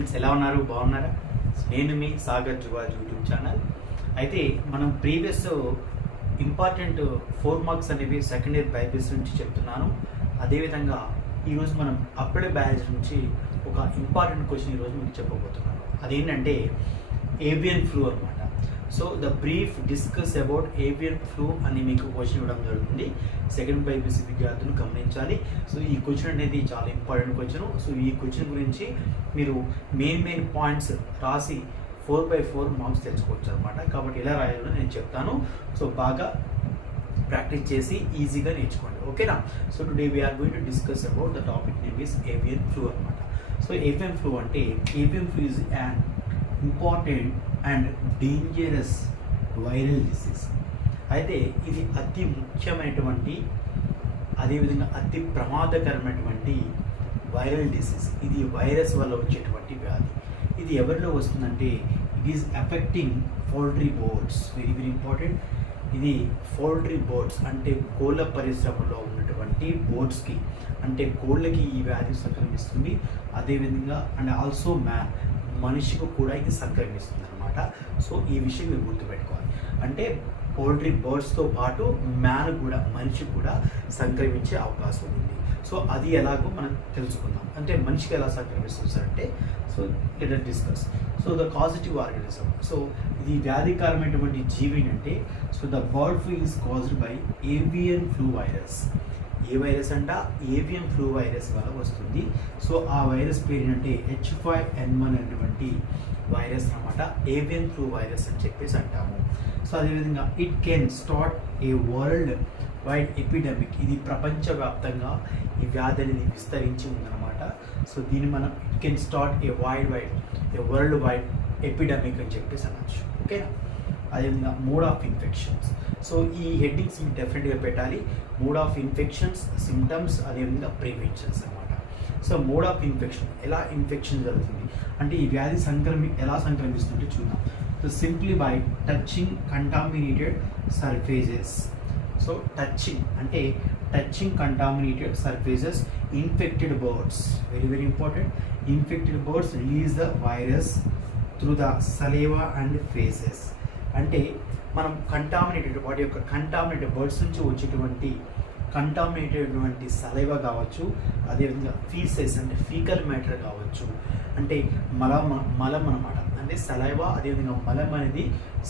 Friends, ఎలా ఉన్నారు? బాగున్నారా? నేను మీ సాగర్ జువాజ్ యూట్యూబ్ ఛానల్. అయితే మనం ప్రీవియస్ ఇంపార్టెంట్ 4 మార్క్స్ అనేవి సెకండ్ ఇయర్ బైపీసీ నుంచి చెప్తున్నాను. అదేవిధంగా ఈరోజు మనం అప్లైడ్ బయాలజీ నుంచి ఒక ఇంపార్టెంట్ క్వశ్చన్ ఈరోజు మీకు చెప్పబోతున్నాను. అదేంటంటే ఏవియన్ ఫ్లూ అనమాట. So the brief discuss about avian flu అని మీకు క్వశ్చన్ ఇవ్వడం జరుగుతుంది. సెకండ్ బైపీసీ విద్యార్థులు గమనించాలి. సో ఈ క్వశ్చన్ అనేది చాలా ఇంపార్టెంట్ క్వశ్చన్. సో ఈ క్వశ్చన్ గురించి మీరు మెయిన్ పాయింట్స్ రాసి 4/4 మార్క్స్ తెచ్చుకోవచ్చు అనమాట. కాబట్టి ఎలా రాయాలో నేను చెప్తాను. సో బాగా ప్రాక్టీస్ చేసి ఈజీగా నేర్చుకోండి, ఓకేనా? So today we are going to discuss about the topic name is avian flu అనమాట. సో ఏవియన్ ఫ్లూ అంటే avian flu is and important and dangerous viral disease. అయితే ఇది అతి ముఖ్యమైనటువంటి, అదేవిధంగా అతి ప్రమాదకరమైనటువంటి వైరల్ డిసీజ్. ఇది వైరస్ వల్ల వచ్చేటువంటి వ్యాధి. ఇది ఎవరిలో వస్తుందంటే it is affecting poultry birds. Very important. ఇది పౌల్ట్రీ బర్డ్స్ అంటే కోళ్ళ పరిశ్రమలో ఉన్నటువంటి బర్డ్స్కి, అంటే కోళ్ళకి ఈ వ్యాధి సంక్రమిస్తుంది. అదేవిధంగా అండ్ ఆల్సో మనిషికి కూడా ఇది సంక్రమిస్తుంది అనమాట. సో ఈ విషయం మీరు గుర్తుపెట్టుకోవాలి. అంటే పౌల్ట్రీ బర్డ్స్తో పాటు మనిషికి కూడా సంక్రమించే అవకాశం ఉంది. సో అది ఎలాగో మనం తెలుసుకుందాం. అంటే మనిషికి ఎలా సంక్రమిస్తుంది సార్ అంటే, so let discuss. So the causative organism. So ఇది వ్యాధికారమైనటువంటి జీవి అంటే, so the bird flu is caused by avian flu virus. A virus అంట? ఏవియన్ ఫ్లూ వైరస్ వల్ల వస్తుంది. సో ఆ వైరస్ పేరు ఏంటంటే H5N1 అనేటువంటి వైరస్ అనమాట. ఏవియన్ ఫ్లూ వైరస్ అని చెప్పేసి అంటాము. సో అదేవిధంగా it can start a world wide epidemic. ఇది ప్రపంచవ్యాప్తంగా ఈ వ్యాధి అనేది విస్తరించి ఉందన్నమాట. సో దీన్ని మనం it can start a world wide epidemic అని చెప్పేసి అనొచ్చు, ఓకేనా? అదేవిధంగా మోడ్ ఆఫ్ ఇన్ఫెక్షన్స్. సో ఈ హెడ్డింగ్స్ మీకు డెఫినెట్గా పెట్టాలి. మోడ్ ఆఫ్ ఇన్ఫెక్షన్స్, సిమ్టమ్స్, అదేవిధంగా ప్రివెన్షన్స్ అనమాట. సో మోడ్ ఆఫ్ ఇన్ఫెక్షన్, ఎలా ఇన్ఫెక్షన్ జరుగుతుంది అంటే ఈ వ్యాధి ఎలా సంక్రమిస్తుంటే చూద్దాం. So simply by touching contaminated surfaces. So touching contaminated surfaces, infected birds. Very important. Infected birds release the virus through the saliva and faeces. అంటే మనం వాటి యొక్క కంటామినేటెడ్ బర్డ్స్ నుంచి వచ్చేటువంటి కంటామినేటెడ్ సలైవా కావచ్చు, అదేవిధంగా ఫీసెస్ అంటే ఫీకల్ మ్యాటర్ కావచ్చు, అంటే మలం అనమాట. అంటే సలైవా అదేవిధంగా మలం అనేది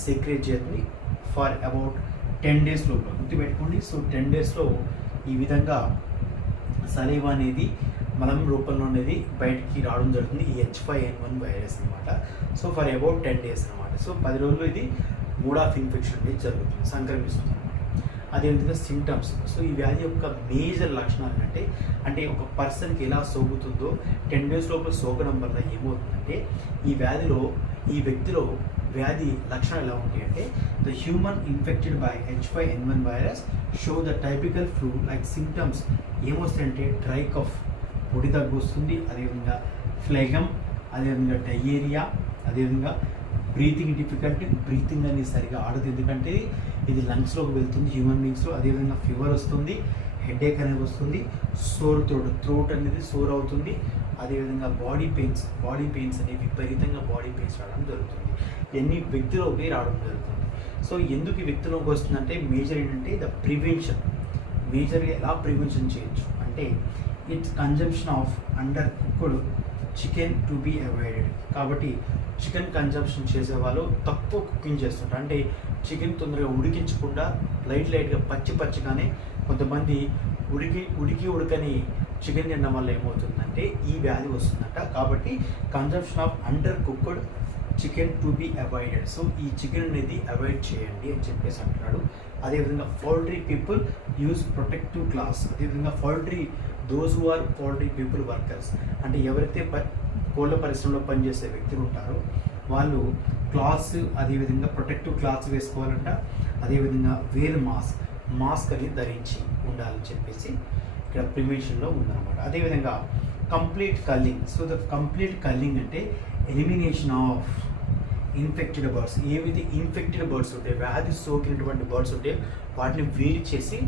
సెక్రేట్ చేస్తుంది ఫర్ అబౌట్ 10 days లోపల, గుర్తుపెట్టుకోండి. సో 10 daysలో ఈ విధంగా సలైవా అనేది మలం రూపంలో అనేది బయటికి రావడం జరుగుతుంది. ఈ H5N1 వైరస్ అనమాట. సో ఫర్ అబౌట్ 10 days అనమాట. సో 10 రోజులు ఇది మోడ్ ఆఫ్ ఇన్ఫెక్షన్ అనేది జరుగుతుంది, సంక్రమిస్తుంది అనమాట. అదేవిధంగా సిమ్టమ్స్. సో ఈ వ్యాధి యొక్క మేజర్ లక్షణాలు అంటే ఒక పర్సన్కి ఎలా సోకుతుందో 10 days లోపల సోకడం వల్ల ఏమవుతుందంటే ఈ వ్యక్తిలో వ్యాధి లక్షణాలు ఎలా ఉంటాయి అంటే, the human infected by H5N1 virus show the typical flu like symptoms. ఏమొస్తాయంటే డ్రై కఫ్, పొడి దగ్గు వస్తుంది, అదేవిధంగా ఫ్లెగమ్, అదేవిధంగా డయేరియా, అదేవిధంగా బ్రీతింగ్ డిఫికల్టీ, బ్రీతింగ్ అనేది సరిగా ఆడదు, ఎందుకంటే ఇది లంగ్స్లోకి వెళ్తుంది హ్యూమన్ బీయింగ్స్లో. అదేవిధంగా ఫీవర్ వస్తుంది, హెడేక్ అనేది వస్తుంది, సోర్ థ్రోట్ అనేది సోర్ అవుతుంది. అదేవిధంగా బాడీ పెయిన్స్ అనేవి విపరీతంగా బాడీ పెయిన్స్ రావడం జరుగుతుంది. ఇవన్నీ వ్యక్తిలోకి రావడం జరుగుతుంది. సో ఎందుకు ఈ వ్యక్తిలోకి వస్తుందంటే మేజర్ ఏంటంటే ద ప్రివెన్షన్. మేజర్గా ఎలా ప్రివెన్షన్ చేయొచ్చు అంటే, it's consumption of undercooked chicken to be avoided. కాబట్టి చికెన్ కన్జంప్షన్ చేసేవాళ్ళు తక్కువ కుకింగ్ చేస్తుంటారు. అంటే చికెన్ తొందరగా ఉడికించకుండా లైట్గా పచ్చిగానే కొంతమంది ఉడకని చికెన్ తినడం వల్ల ఏమవుతుందంటే ఈ వ్యాధి వస్తుందంట. కాబట్టి consumption of undercooked chicken to be avoided. So ఈ చికెన్ అనేది అవాయిడ్ చేయండి అని చెప్పేసి అంటున్నాడు. అదేవిధంగా poultry people use protective clothes. అదేవిధంగా those who are poultry people workers, అంటే ఎవరైతే కోళ్ళ పరిశ్రమలో పనిచేసే వ్యక్తులు ఉంటారో వాళ్ళు క్లాత్స్, అదేవిధంగా ప్రొటెక్టివ్ క్లాత్స్ వేసుకోవాలంట. అదేవిధంగా మాస్క్ అనేది ధరించి ఉండాలని చెప్పేసి ఇక్కడ ప్రివెన్షన్లో ఉందన్నమాట. అదేవిధంగా complete culling. So the complete culling అంటే ఎలిమినేషన్ ఆఫ్ ఇన్ఫెక్టెడ్ బర్డ్స్. ఏవైతే ఇన్ఫెక్టెడ్ బర్డ్స్ ఉంటాయి, వ్యాధి సోకినటువంటి బర్డ్స్ ఉంటాయి, వాటిని వేరు చేసి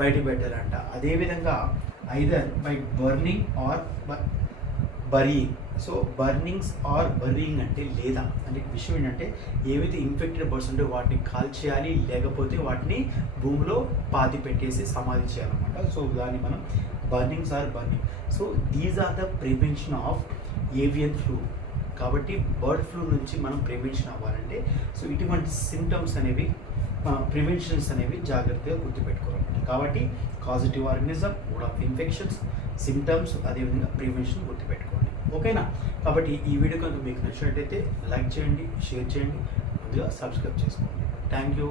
బయట పెట్టాలంట. అదేవిధంగా either by burning or burying. So burnings or burying అంటే లేదా అంటే విషయం ఏంటంటే ఏవైతే ఇన్ఫెక్టెడ్ బర్డ్స్ ఉంటే వాటిని కాల్చేయాలి, లేకపోతే వాటిని భూమిలో పాతి పెట్టేసి సమాధి చేయాలన్నమాట. సో దాన్ని మనం burnings or burning. So these are the prevention of avian flu. కాబట్టి బర్డ్ ఫ్లూ నుంచి మనం ప్రివెన్షన్ అవ్వాలంటే సో ఇటువంటి సిమ్టమ్స్ అనేవి ప్రివెన్షన్స్ అనేవి జాగ్రత్తగా గుర్తుపెట్టుకోవాలన్నమాట. కాబట్టి causative organism, mode of infections, symptoms, అదేవిధంగా ప్రివెన్షన్ గుర్తుపెట్టుకోండి. ఓకేనా? కాబట్టి ఈ వీడియో కనుక మీకు నచ్చినట్టయితే లైక్ చేయండి, షేర్ చేయండి, ముందుగా సబ్స్క్రైబ్ చేసుకోండి. Thank you.